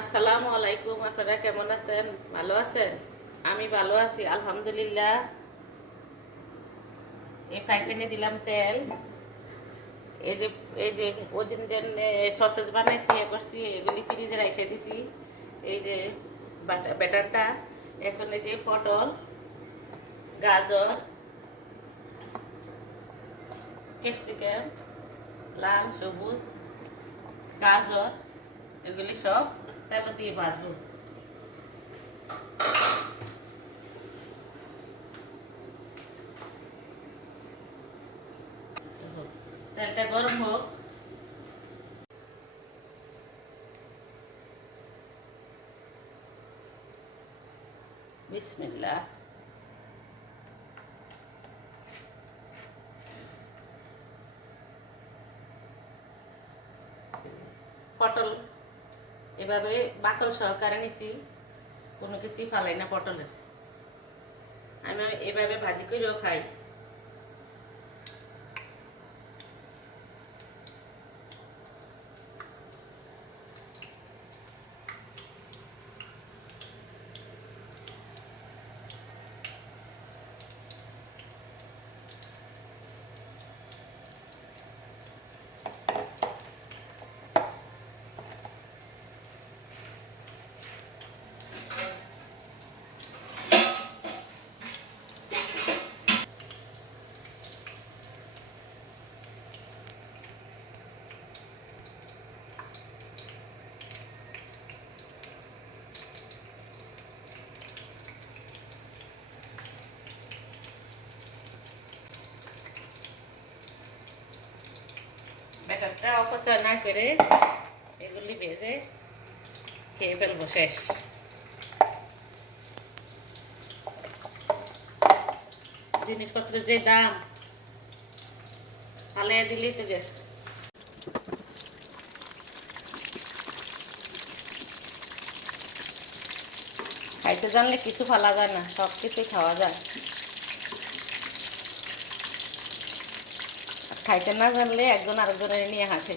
আসসালামু আলাইকুম। আপনারা কেমন আছেন? ভালো আছেন? আমি ভালো আছি আলহামদুলিল্লাহ। এই ফ্রাই প্যানে দিলাম তেল। এই যে এই যে ওদিন যে সসেজ বানাইছি করছি, এগুলি ফ্রিজে রেখে দিছি। এই যে ব্যাটারটা, এখন এই যে পটল, গাজর, ক্যাপসিকাম, লাল সবুজ গাজর, এগুলি সব তেল দিয়ে ভাজবো। তেলটা গরম হোক। বিসমিল্লাহ। পটল এভাবে বাকল সহকারে নিছি, কোনো কিছুই ফালাই না পটলের। আমি এভাবে ভাজি করেও খাই। ব্যাটারটা অপচয় না করে এগুলি ভেজে খেয়ে ফেলবো, শেষ। জিনিসপত্রের যে দাম, ফালাই দিলেই তো গেছে। খাইতে জানলে কিছু ফালা যায় না, সব কিছুই খাওয়া যায়। খাইতে না জানলে একজন আরেকজনের নিয়ে হাসে।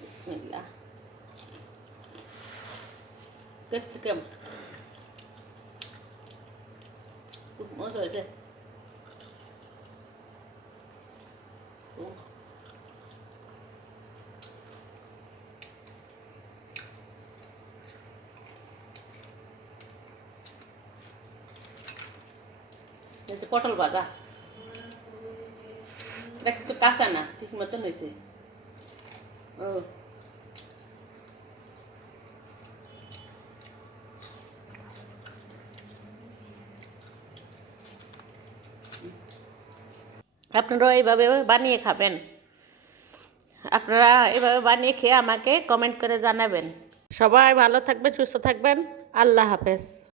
বিসমিল্লাহ। ক্যাপসিকাম খুব মজা হয়েছে। পটল ভাজা, এটা কিন্তু কাঁচা না, ঠিক মতন হয়েছে। ও আপনারাও এইভাবে বানিয়ে খাবেন। আপনারা এইভাবে বানিয়ে খেয়ে আমাকে কমেন্ট করে জানাবেন। সবাই ভালো থাকবেন, সুস্থ থাকবেন। আল্লাহ হাফেজ।